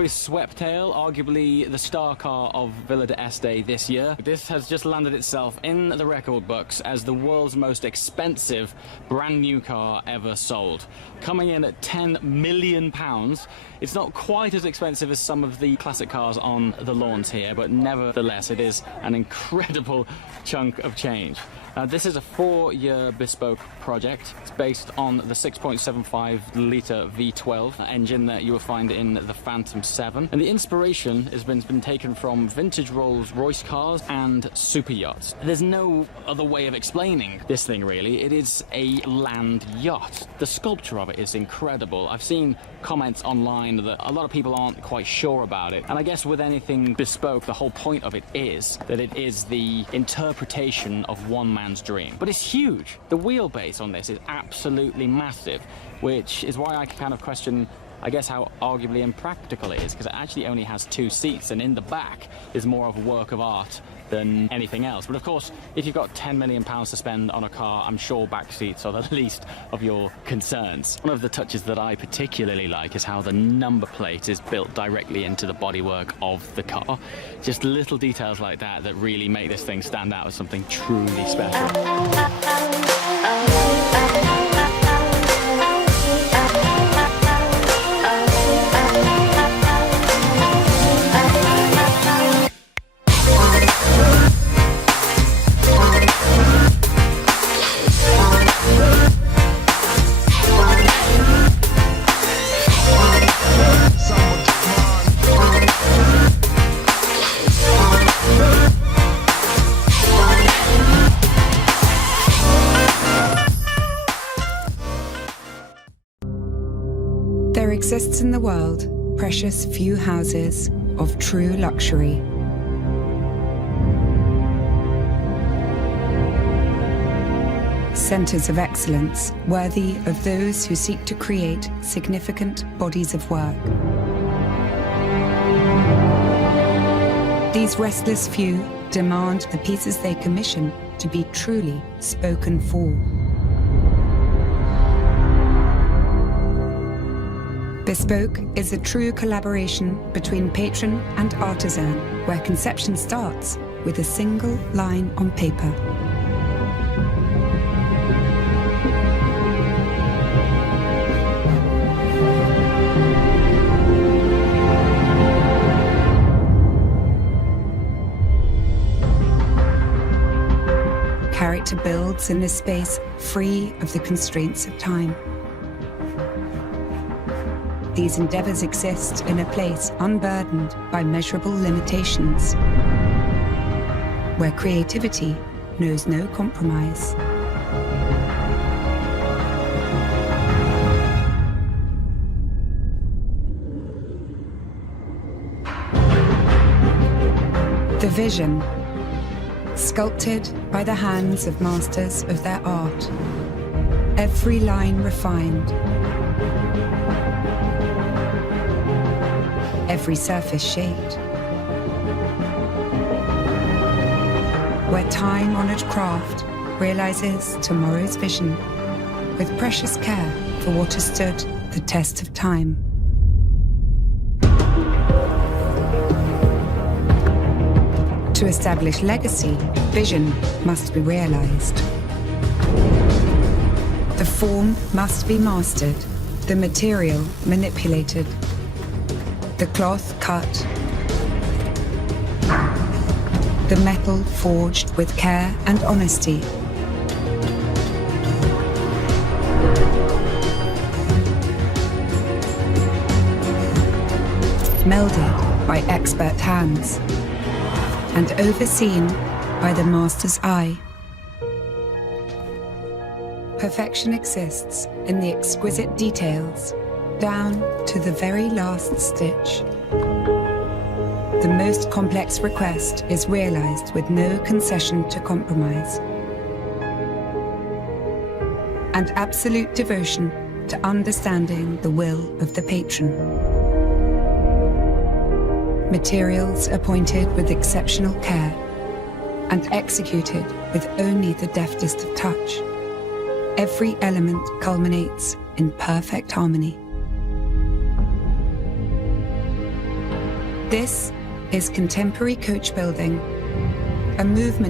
Royce Sweptail, arguably the star car of Villa d'Este this year. This has just landed itself in the record books as the world's most expensive brand new car ever sold. Coming in at £10 million. It's not quite as expensive as some of the classic cars on the lawns here, but nevertheless it is an incredible chunk of change. This is a 4-year bespoke project. It's based on the 6.75-litre V12 engine that you will find in the Phantom 7. And the inspiration has been taken from vintage Rolls-Royce cars and super yachts. There's no other way of explaining this thing, really. It is a land yacht. The sculpture of it is incredible. I've seen comments online that a lot of people aren't quite sure about it. And I guess with anything bespoke, the whole point of it is that it is the interpretation of one man's dream. But it's huge. The wheelbase on this is absolutely massive, which is why I kind of question, I guess, how arguably impractical it is, because it actually only has 2 seats, and in the back is more of a work of art than anything else. But of course, if you've got £10 million to spend on a car, I'm sure back seats are the least of your concerns. One of the touches that I particularly like is how the number plate is built directly into the bodywork of the car. Just little details like that that really make this thing stand out as something truly special. There exists in the world precious few houses of true luxury. Centers of excellence worthy of those who seek to create significant bodies of work. These restless few demand the pieces they commission to be truly spoken for. Bespoke is a true collaboration between patron and artisan, where conception starts with a single line on paper. Character builds in this space free of the constraints of time. These endeavors exist in a place unburdened by measurable limitations, where creativity knows no compromise. The vision, sculpted by the hands of masters of their art, every line refined, every surface shaped, where time-honored craft realizes tomorrow's vision with precious care for what has stood the test of time. To establish legacy, vision must be realized. The form must be mastered, the material manipulated, the cloth cut, the metal forged with care and honesty. Melded by expert hands and overseen by the master's eye. Perfection exists in the exquisite details, down to the very last stitch. The most complex request is realized with no concession to compromise, and absolute devotion to understanding the will of the patron. Materials appointed with exceptional care and executed with only the deftest of touch. Every element culminates in perfect harmony. This is contemporary coach building, a movement